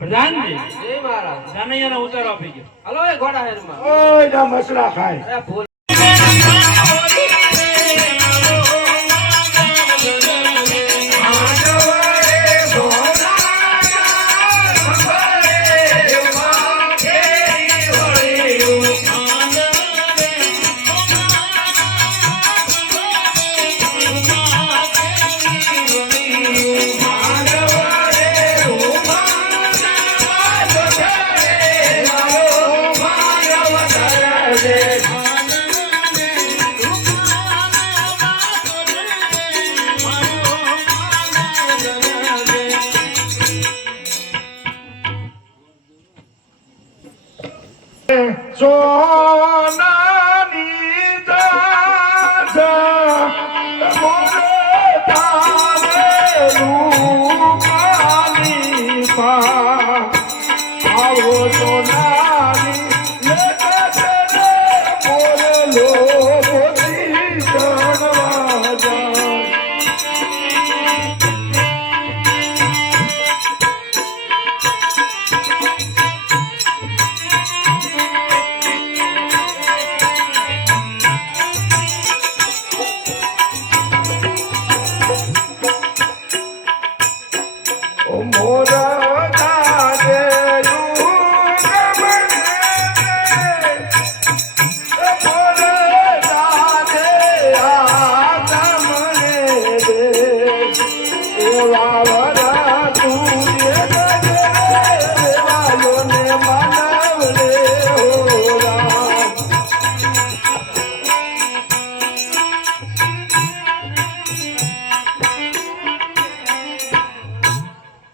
પ્રધાનજી જય મહારાજ. જાનૈયાનો ઉતારો આપી ગયો. હાલો એ ઘોડા હેરમાં. ઓય ના મસરા ખાય. અરે ભૂલ. સોનાની જાત મોરે તારેલું પાણી પા આવો સોનાની મોરે લો મોતી જણવા જાય.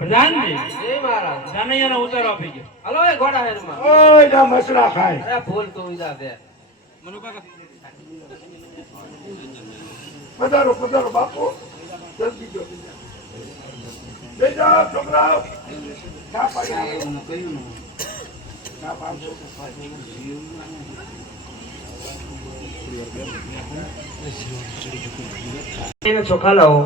પ્રધાનજી જય મહારાજ. જાનૈયાનો ઉતારો આપી ગયો. હાલો એ ઘોડા હેરમાં. ઓય ના મસરા ખાય. અરે ભૂલ તો ઉજા દે. પધારો પધારો બાપુ જલ્દી જો બેજા છોકરા ચા પાણી ચા પાણી ચોખા લાવો.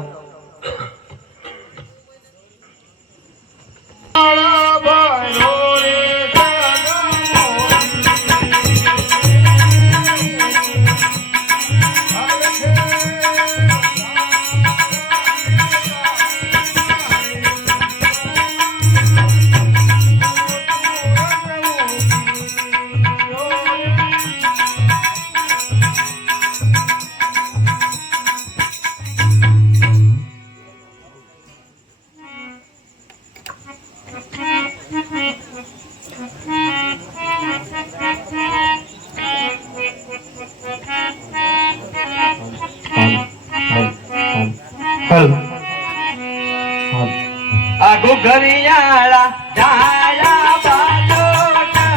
આગુ ઘરિયાળા જાયા બાલોટા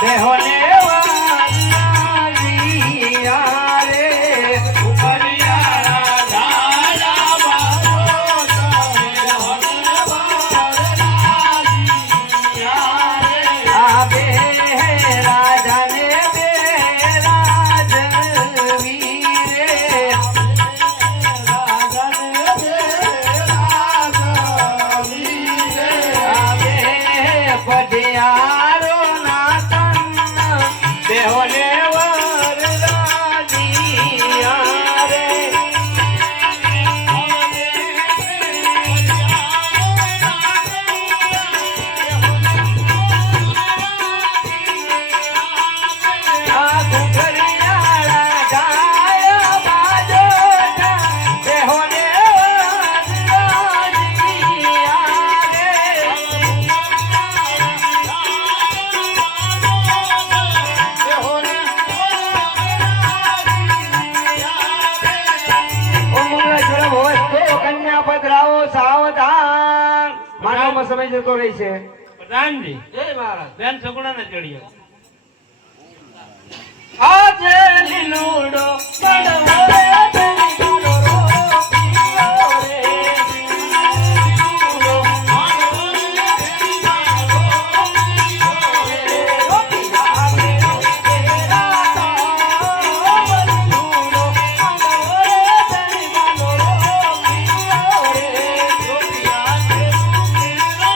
દેહોને વાલિયા રે ઘરિયાળા જાયા બાલોટા દેહોને વાલિયા રે આ બે રાજાને બે રાજવીરે પઢિયારો નાતન દેહોને વરરાજિયા રે આ ઘરિયાળા ગાયા બાજોટા દેહોને વરરાજિયા રે પધરાવો સાવધાન માનવમાં સમય જતો રહી છે. પ્રધાનજી જય મહારાજ. બેન સગુણા ચડ્યો આજે લીલુડો પડવો રે લીલુડો પીવો રે લીલુડો માનવો રે લીલુડો પીવો રે રોપિયા રે તેરા લીલુડો માનવો રે લીલુડો પીવો રે રોપિયા રે તેરા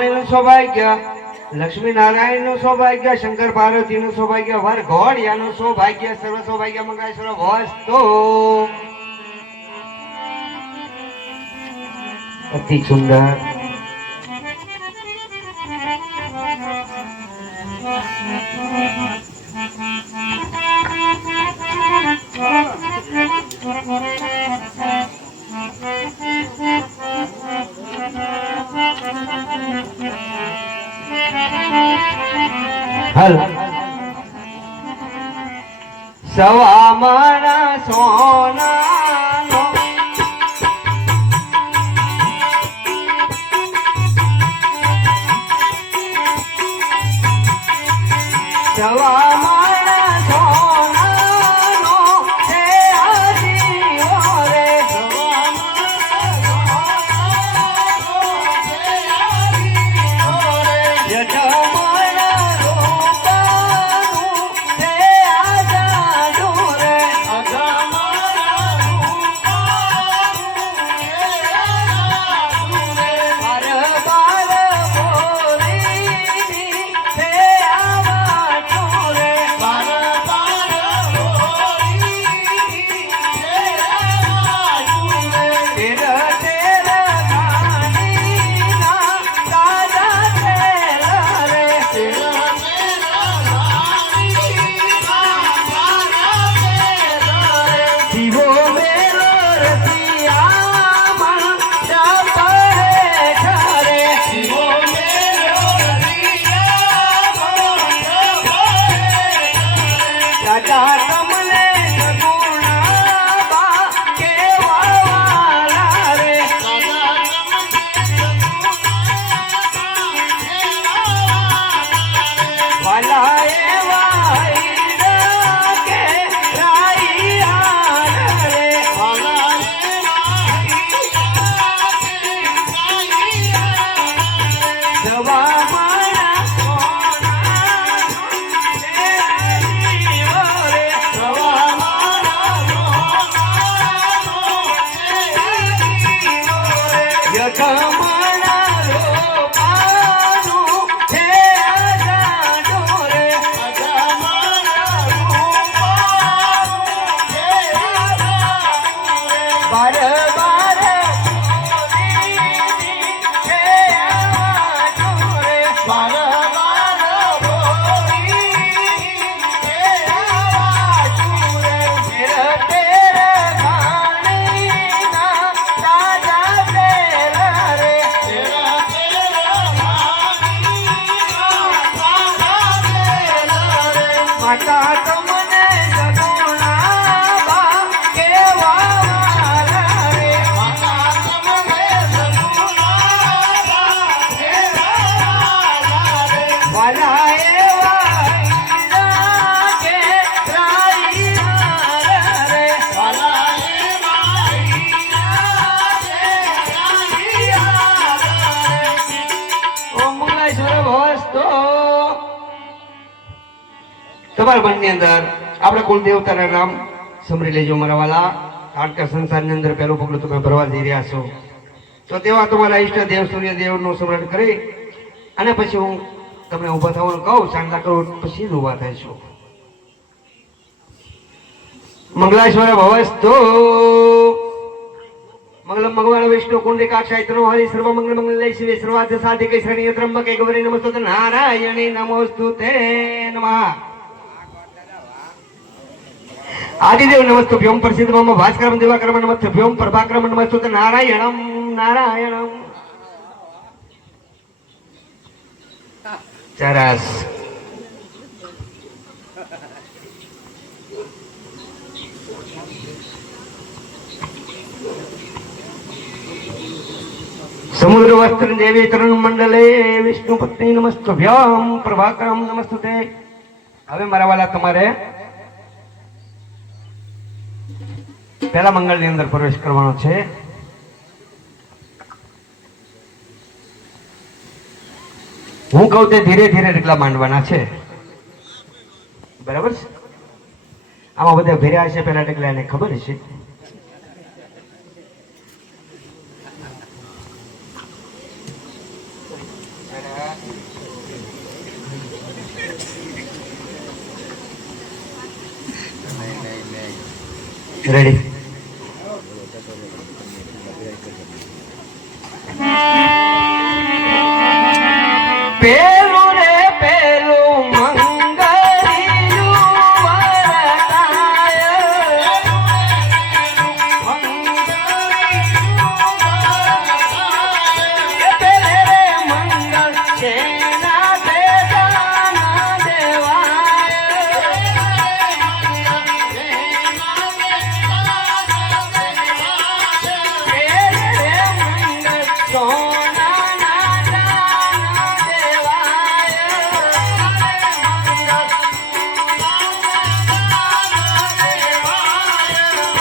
રૂકમાણીનું સૌભાગ્ય, લક્ષ્મી નારાયણનું સૌભાગ્ય, શંકર પાર્વતીનું સૌભાગ્ય, વર ઘોડિયાનું સૌભાગ્ય, સર્વ સૌભાગ્ય મંગળેશ્વર વસ્તુ. અતિ સુંદર. હાલ સવા મારા સોનાનો સવા મારા સોનાનો છે આજીવો રે. સવા મારા સોનાનો છે આજીવો રે. યજમાના રૂપાનું છે આજાડું રે. અજમાના રૂપાનું છે આજાડું રે. બાર બાર બોરીની છે આવાટું રે. બાર બાર બોરીની છે આવાટું રે. તેર તેર ગાડીના તાજા તેલ રે. તેર તેર જીવો મેલો રસિયામાં ચાપડે ઠરે. જીવો મેલો રસિયામાં ચાપડે ઠરે. દાદા તમને સગુણાબા કેવા વાલા રે. દાદા વાલા એવા હીરા કે રાઈયા રે. વાલા એવા હીરા કે રાઈયા. સવા મારા સોનાનો છે આજીવો રે. સવા મારા સોનાનો છે આજીવો રે. યજમાના રૂપાનું છે આજાડું રે. અજમાના રૂપાનું છે આજાડું રે. બાર બાર બોરીની છે આવાટું રે. બાર બાર બોરીની છે આવાટું રે. તેર તેર ગાણીના તાજા તેલ રે. તેર તેર માતા તમને સગુણાબા કેવા વાલા રે. માતા તમને સગુણાબા કેવા વાલા રે. વાલા એવા હીરા કે રાઈયા રે. વાલા એવા હીરા કે રાઈયા રે. ઓમ મંગળેશ્વર ભવસ્તુ. તમારા મનની અંદર આપણે કુલ દેવતાના નામ સમરી લેજો મારા વાલા. કારણ કે સંસારની અંદર પહેલું પગલું તમે ભરવા જઈ રહ્યા છો. તો તેવા તમારા ઈષ્ટ દેવ સૂર્યદેવનું સ્મરણ કરી અને પછી હું તમને ઊભા થવાનું કહું, ચાંદલા કરું પછી જ ઊભા થઈશું. મંગળેશ્વર ભવસ્તુ. મંગલમ ભગવાન વિષ્ણુ કુંડિકાક્ષાય તનો હરિ સર્વ મંગલ મંગલે શિવે સર્વાર્થ સાધિકે શરણ્ય ત્રંબકે ગૌરી નમસ્તુતે નારાયણી નમોસ્તુતે નમઃ. આદિદેવ નમસ્તુભ્યમ પ્રસિદ્ધ મમ ભાસ્કરમ દિવાકરમ નમસ્તુભ્યમ પ્રભાકરમ નમસ્તુતે નારાયણમ નારાયણમ. સરસ. સમુદ્ર વસ્ત્ર દેવી તરુણ મંડલે વિષ્ણુ પત્ની નમસ્તુભ્યમ પ્રભાકરમ નમસ્તુતે. હવે મારા વાલા તમારે પહેલા મંગળની અંદર પ્રવેશ કરવાનો છે. હું કહું તે ધીરે ધીરે ડગલા માંડવાના છે. બરાબર છે? આમાં બધા ભેર્યા છે પેલા ડગલા, એને ખબર છે. રેડી. પેલું રે પેલું મંગળિયું વરતાય. એ પેલે રે મંગળ છે ના દેવાના દેવાય. પેલે રે મંગળ સોના ના દાના દેવાય.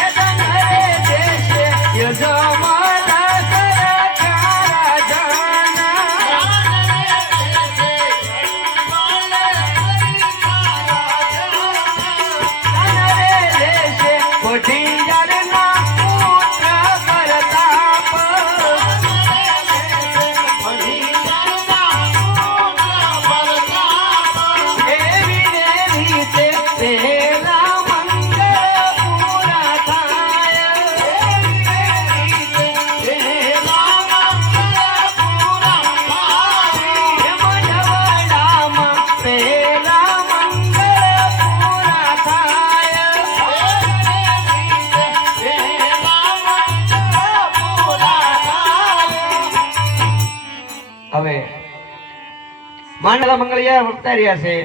એ ધનરે દેશે યજમાના સરકારા જાના. ધનરે દેશે વઢિયારના પુત્ર પ્રતાપ. એવી ને રીતે પેલા મંગળ પૂરા થાય. એમ જવડામાં પેલા મંગળ પૂરા થાય. હવે માંડલા મંગળિયા વખતા રહ્યા છે.